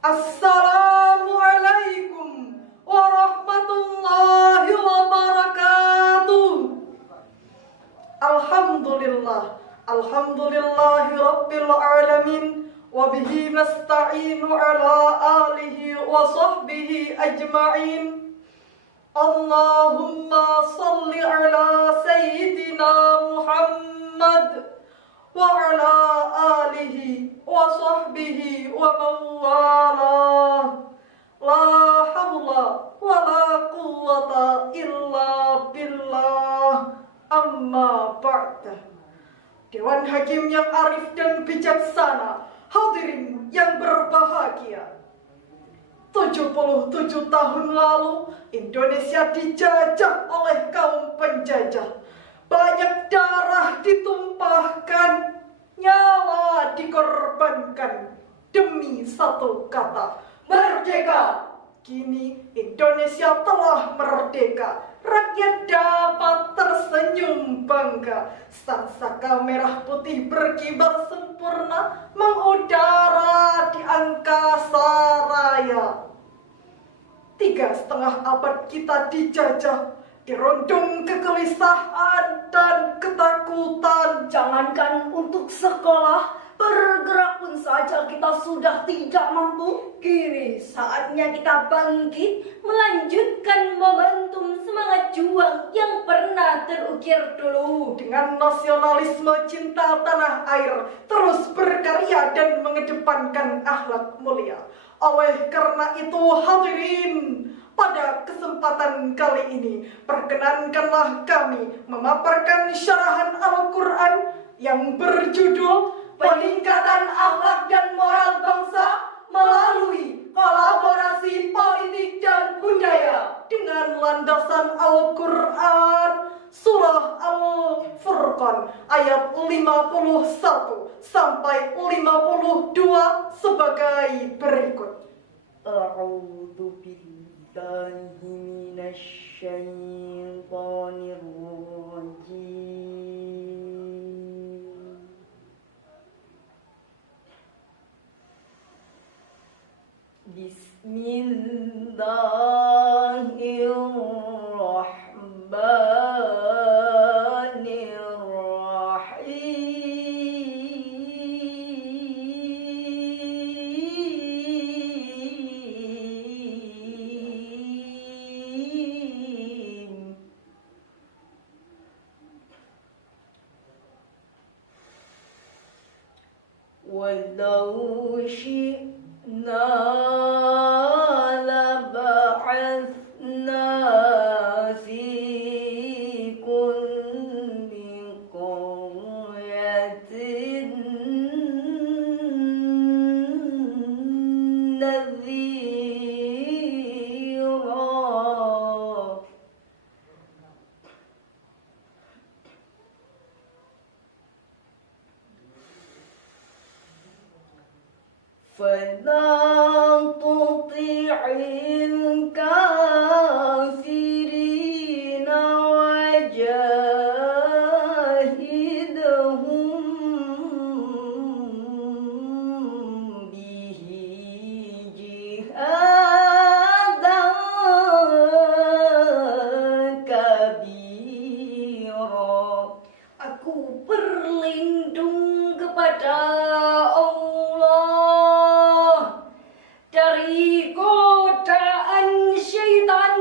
Assalamualaikum warahmatullahi wabarakatuh. Alhamdulillahi rabbil alamin. Wabihi nasta'inu ala alihi wa sahbihi ajma'in. Allahumma salli ala sayyidina Muhammad wa ala alihi wa sahbihi wa mawalah. La hawla wa la quwwata illa billah. Amma ba'da. Dewan Hakim yang arif dan bijaksana, hadirin yang berbahagia. 77 tahun lalu Indonesia dijajah oleh kaum penjajah. Banyak darah ditumpahkan, nyawa dikorbankan demi satu kata, merdeka. Kini Indonesia telah merdeka. Rakyat dapat tersenyum bangga. Sangsaka merah putih berkibar sempurna, mengudara di angkasa raya. 3,5 abad kita dijajah, dirondong kegelisahan dan ketakutan. Jangankan untuk sekolah, bergerak pun saja kita sudah tidak mampu. Kini saatnya kita bangkit, melanjutkan momentum semangat juang yang pernah terukir dulu. Dengan nasionalisme cinta tanah air, terus berkarya dan mengedepankan akhlak mulia. Oleh karena itu hadirin, pada kesempatan kali ini, perkenankanlah kami memaparkan syarahan Al-Quran yang berjudul Peningkatan Akhlak dan Moral Bangsa melalui kolaborasi politik dan budaya dengan landasan Al-Quran, Surah Al-Furqan ayat 51 sampai 52 sebagai berikut. A'udzu billahi minasy syaithanir rajim. Bismillahirrahmanirrahim. Walau syi'na laba'athna fi kulli qaryatin nadhira. فلا تطع الكافرين وجاهدهم به جهادا كبيرا. Aku berlindung kepada Allah dari godaan syaitan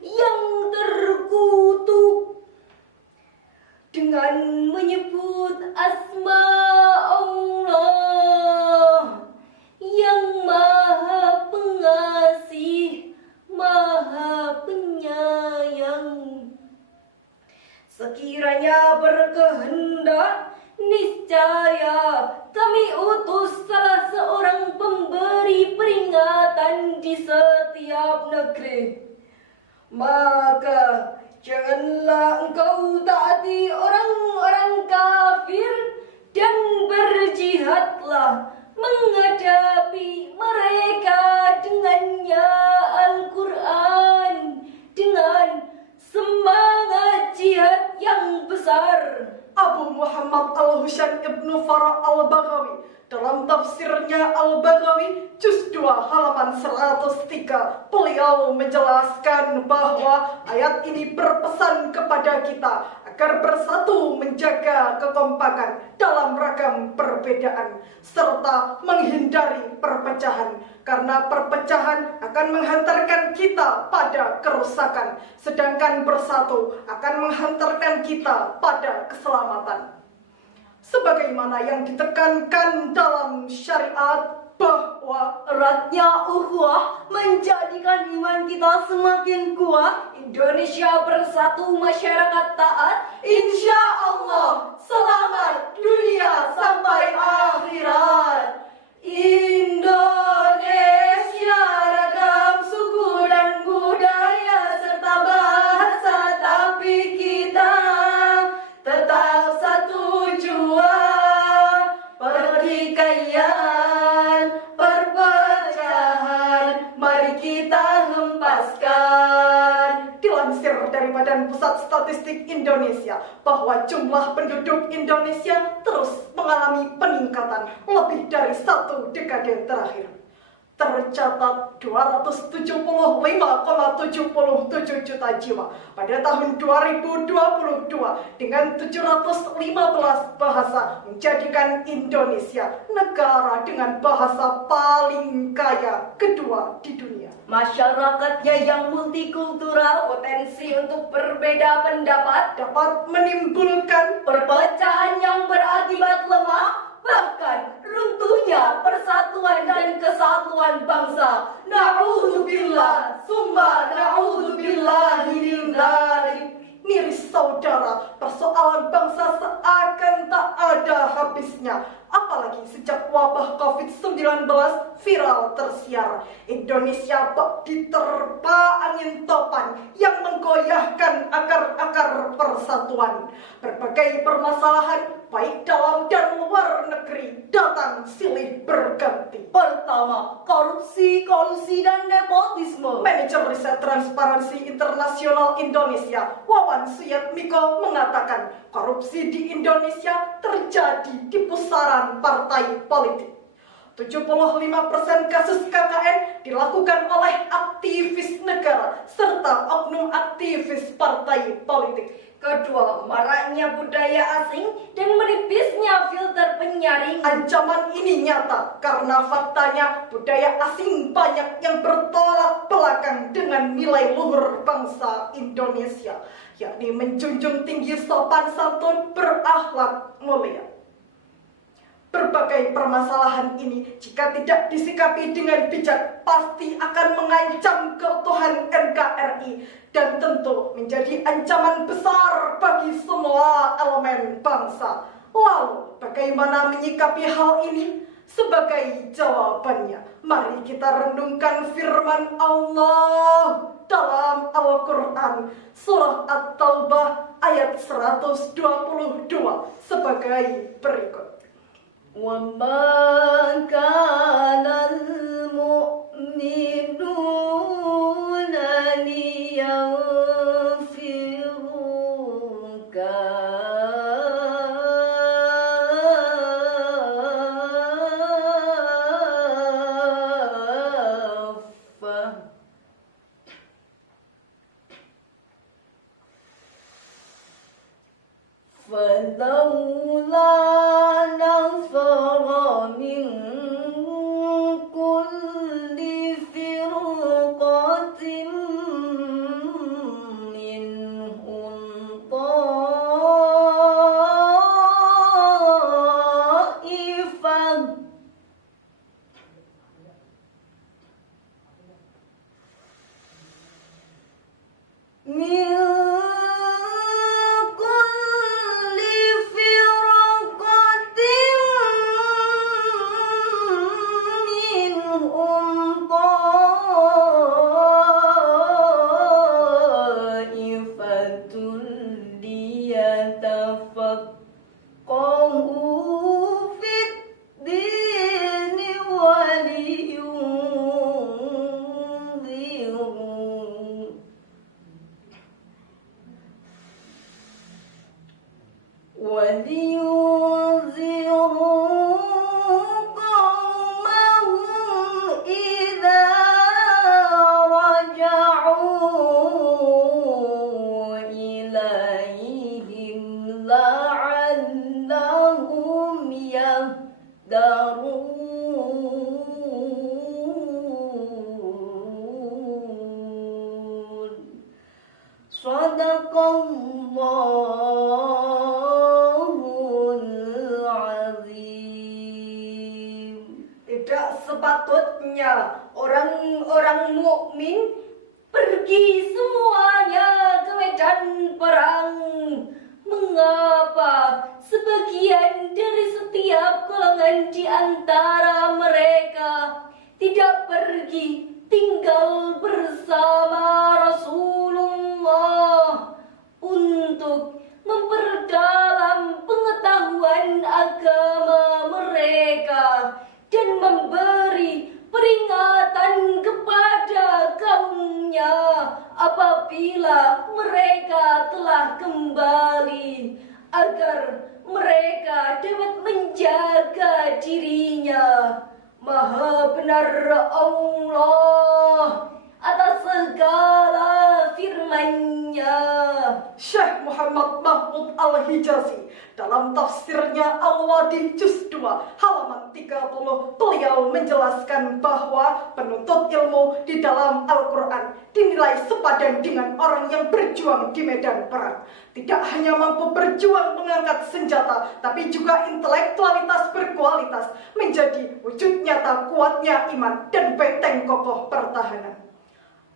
yang terkutuk dengan menyebut asma Allah yang Maha Pengasih, Maha Penyayang. Sekiranya berkehendak, niscaya kami utus salah seorang pemberi peringatan di setiap negeri. Maka janganlah engkau taati orang-orang kafir dan berjihadlah menghadapi mereka dengannya Al-Quran, dengan semangat jihad yang besar. Abu Muhammad Al-Husain Ibnu Farah Al-Baghawi dalam tafsirnya tafsirnya Al-Baghawi juz 2 halaman 103. Beliau menjelaskan bahwa ayat ini berpesan kepada kita agar bersatu menjaga kekompakan dalam ragam perbedaan serta menghindari perpecahan, karena perpecahan akan menghantarkan kita pada kerusakan, sedangkan bersatu akan menghantarkan kita pada keselamatan. Sebagaimana yang ditekankan dalam syariat bahwa eratnya ukhuwah menjadikan iman kita semakin kuat. Indonesia bersatu, masyarakat taat. insya Allah selamat dunia sampai akhirat. Indonesia ragam suku dan budaya serta bahasa, tapi kita tetap satu jua. Pertikaian, perpecahan, mari kita hempaskan. Dilansir dari Badan Pusat Statistik Indonesia bahwa jumlah penduduk Indonesia terus mengalami peningkatan lebih dari 1 dekade terakhir. Tercatat 275,77 juta jiwa pada tahun 2022 dengan 715 bahasa, menjadikan Indonesia negara dengan bahasa paling kaya kedua di dunia. Masyarakatnya yang multikultural, potensi untuk berbeda pendapat, Dapat menimbulkan perpecahan yang berakibat lemah, bahkan runtuhnya persatuan dan kesatuan bangsa. Na'udzubillah, summa na'udzubillahi min dzalik. Miris saudara, persoalan bangsa seakan tak ada habisnya. Apalagi sejak wabah COVID-19 viral tersiar, Indonesia bak diterpa angin topan yang menggoyahkan akar-akar persatuan. Berbagai permasalahan baik dalam dan luar negeri datang silih berganti. Pertama, korupsi, kolusi, dan nepotisme. Manajer Riset Transparansi Internasional Indonesia, Wawan Suyatmiko, mengatakan korupsi di Indonesia terjadi di pusaran partai politik. 75% kasus KKN dilakukan oleh aktivis negara serta oknum aktivis partai politik. Kedua, maraknya budaya asing dan menipisnya filter penyaring. Ancaman ini nyata karena faktanya budaya asing banyak yang bertolak belakang dengan nilai luhur bangsa Indonesia, yakni menjunjung tinggi sopan santun, berakhlak mulia. Berbagai permasalahan ini jika tidak disikapi dengan bijak pasti akan mengancam keutuhan NKRI dan tentu menjadi ancaman besar bagi semua elemen bangsa. Lalu bagaimana menyikapi hal ini? Sebagai jawabannya, mari kita renungkan firman Allah dalam Al-Quran surah At-Taubah ayat 122 sebagai berikut. وَمَا كَانَ الْمُؤْمِنُونَ لِيَنْفِرُوا كَافَّةً فَلَوْلَا نَفَرَ مِنْ كُلِّ فِرْقَةٍ مِنْهُمْ طَائِفَةٌ من كل فرقة sepatutnya orang-orang mukmin pergi semuanya ke medan perang. Mengapa sebagian dari setiap golongan di antara mereka tidak pergi tinggal bersama Rasulullah untuk memperdalam pengetahuan agama mereka dan memberi peringatan kepada kaumnya apabila mereka telah kembali, agar mereka dapat menjaga dirinya. Maha benar Allah atas segala firman-Nya. Syekh Muhammad Mahmud Al-Hijazi dalam tafsirnya Al-Wadi Juz 2 halaman 30 beliau menjelaskan bahwa penuntut ilmu di dalam Al-Quran dinilai sepadan dengan orang yang berjuang di medan perang. Tidak hanya mampu berjuang mengangkat senjata, tapi juga intelektualitas berkualitas menjadi wujud nyata kuatnya iman dan benteng kokoh pertahanan.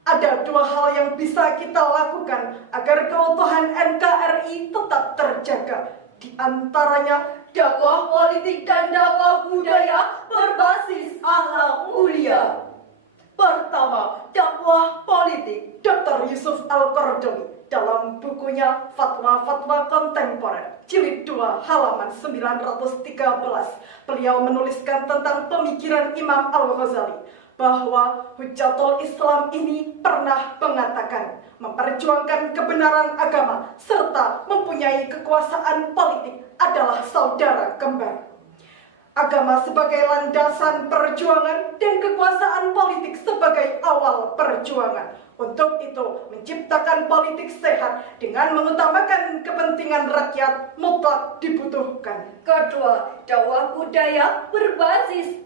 Ada dua hal yang bisa kita lakukan agar keutuhan NKRI tetap terjaga. Di antaranya Dakwah politik dan dakwah budaya berbasis akhlak mulia. Pertama, dakwah politik. Dr. Yusuf Al-Qaradawi dalam bukunya Fatwa-Fatwa Kontemporer jilid 2 halaman 913 beliau menuliskan tentang pemikiran Imam Al-Ghazali bahwa Hujjatul Islam ini pernah mengatakan memperjuangkan kebenaran agama serta mempunyai kekuasaan politik adalah saudara kembar. Agama sebagai landasan perjuangan dan kekuasaan politik sebagai awal perjuangan. Untuk itu, menciptakan politik sehat dengan mengutamakan kepentingan rakyat mutlak dibutuhkan. Kedua, dakwah budaya berbasis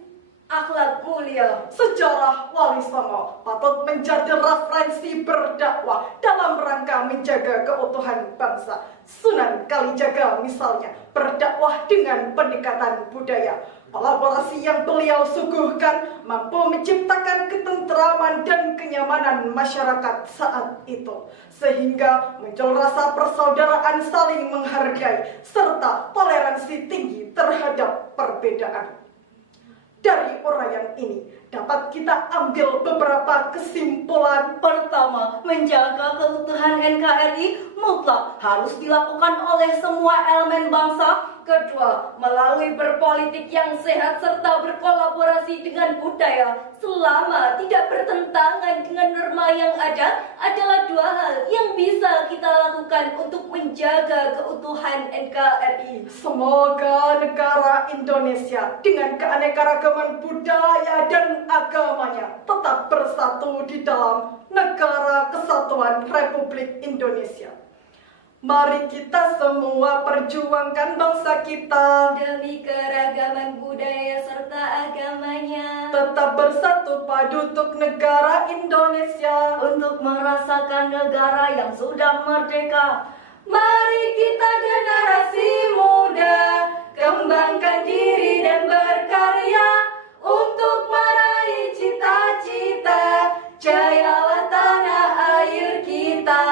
akhlak mulia. Sejarah Wali Songo patut menjadi referensi berdakwah dalam rangka menjaga keutuhan bangsa. Sunan Kalijaga misalnya berdakwah dengan pendekatan budaya. Kolaborasi yang beliau suguhkan mampu menciptakan ketentraman dan kenyamanan masyarakat saat itu. Sehingga muncul rasa persaudaraan saling menghargai serta toleransi tinggi terhadap perbedaan. Dari uraian ini dapat kita ambil beberapa kesimpulan. Pertama, menjaga keutuhan NKRI mutlak harus dilakukan oleh semua elemen bangsa. Kedua, melalui berpolitik yang sehat serta berkolaborasi dengan budaya selama tidak bertentangan dengan norma yang ada adalah dua hal yang bisa kita lakukan untuk menjaga keutuhan NKRI. Semoga negara Indonesia dengan keanekaragaman budaya dan agamanya tetap bersatu di dalam Negara Kesatuan Republik Indonesia. Mari kita semua perjuangkan bangsa kita Demi keragaman budaya serta agamanya, tetap bersatu padu untuk negara Indonesia. untuk merasakan negara yang sudah merdeka. Mari kita generasi muda kembangkan diri dan berkarya untuk meraih cita-cita. Jayalah tanah air kita.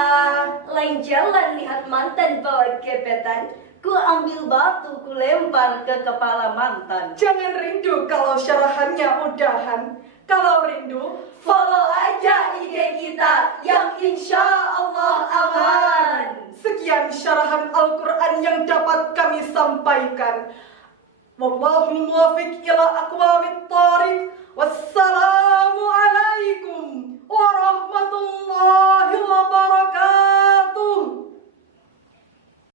Lain jalan lihat mantan bawa gebetan, ku ambil batu ku lempar ke kepala mantan. Jangan rindu kalau syarahannya udahan. Kalau rindu, Follow aja IG kita yang insya Allah aman. sekian syarahan Al-Quran yang dapat kami sampaikan. Wallahu muwafiq ila aqwamit thariq. Wassalamu alaikum warahmatullahi wabarakatuh.